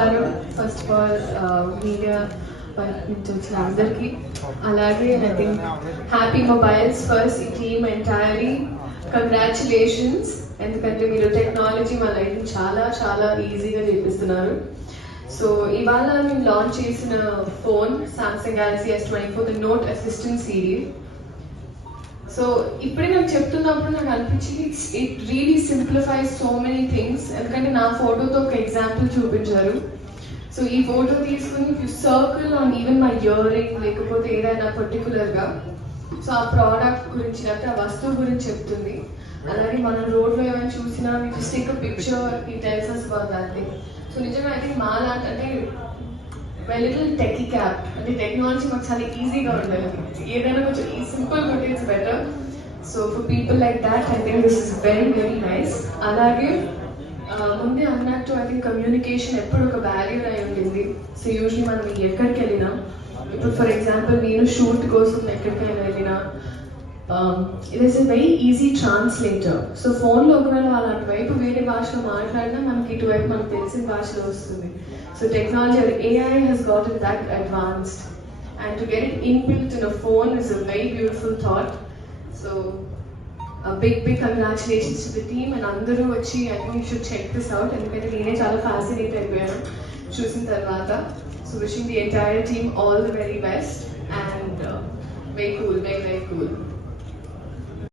నమస్కారం. First of all media నుంచి వచ్చిన అందరికీ, అలాగే I think happy mobiles first ఈ టీమ్ ఎంటైర్లీ కంగ్రాచులేషన్స్. ఎందుకంటే మీరు టెక్నాలజీ మా లైఫ్ చాలా చాలా ఈజీగా చేపిస్తున్నారు. సో ఇవాళ మేము లాంచ్ చేసిన phone Samsung Galaxy S24 the note assistant series. So ఇప్పుడే నాకు చెప్తున్నప్పుడు నాకు అనిపించింది it really simplifies so many things. ఎందుకంటే నా ఫోటోతో ఒక ఎగ్జాంపుల్ చూపించారు. సో ఈ ఫోటో తీసుకుని circle on even my ear ring లేకపోతే ఏదైనా పర్టికులర్గా సో ఆ ప్రోడక్ట్ గురించి లేకపోతే ఆ వస్తువు గురించి చెప్తుంది. అలాగే మనం రోడ్లో ఏమైనా చూసినా జస్ట్ టేక్ అ పిక్చర్ ఈ tells us about that thing. So నిజంగా ఐ థింక్ మా లాంటి అంటే లిటిల్ టెకీ క్యాప్ అంటే టెక్నాలజీ మాకు చాలా ఈజీగా ఉండాలి. ఏదైనా కొంచెం ఈ సింపుల్ ఉంటే it's better. So for people like that I think this is very very nice. అలాగే ముందే అన్నట్టు ఐ థింక్ కమ్యూనికేషన్ ఎప్పుడు ఒక బ్యారియర్ అయి ఉంటుంది. సో యూజువలీ మనం ఎక్కడికి వెళ్ళినా, ఇప్పుడు ఫర్ ఎగ్జాంపుల్ నేను షూట్ కోసం ఎక్కడికైనా వెళ్ళినా it is a very easy translator. So ఫోన్లో ఒకవేళ అలాంటి వైపు వేరే భాషలో మాట్లాడినా మనకి ఇటువైపు మనకు తెలిసిన భాషలో వస్తుంది. So technology, AI has gotten that advanced, and to get it inbuilt in a phone is a very beautiful thought. So a big congratulations to the team and andaru vachi I think you should check this out endukante nene chaala fascinate ayipayanu chusin tarvata. So wishing the entire team all the very best and very cool, very cool.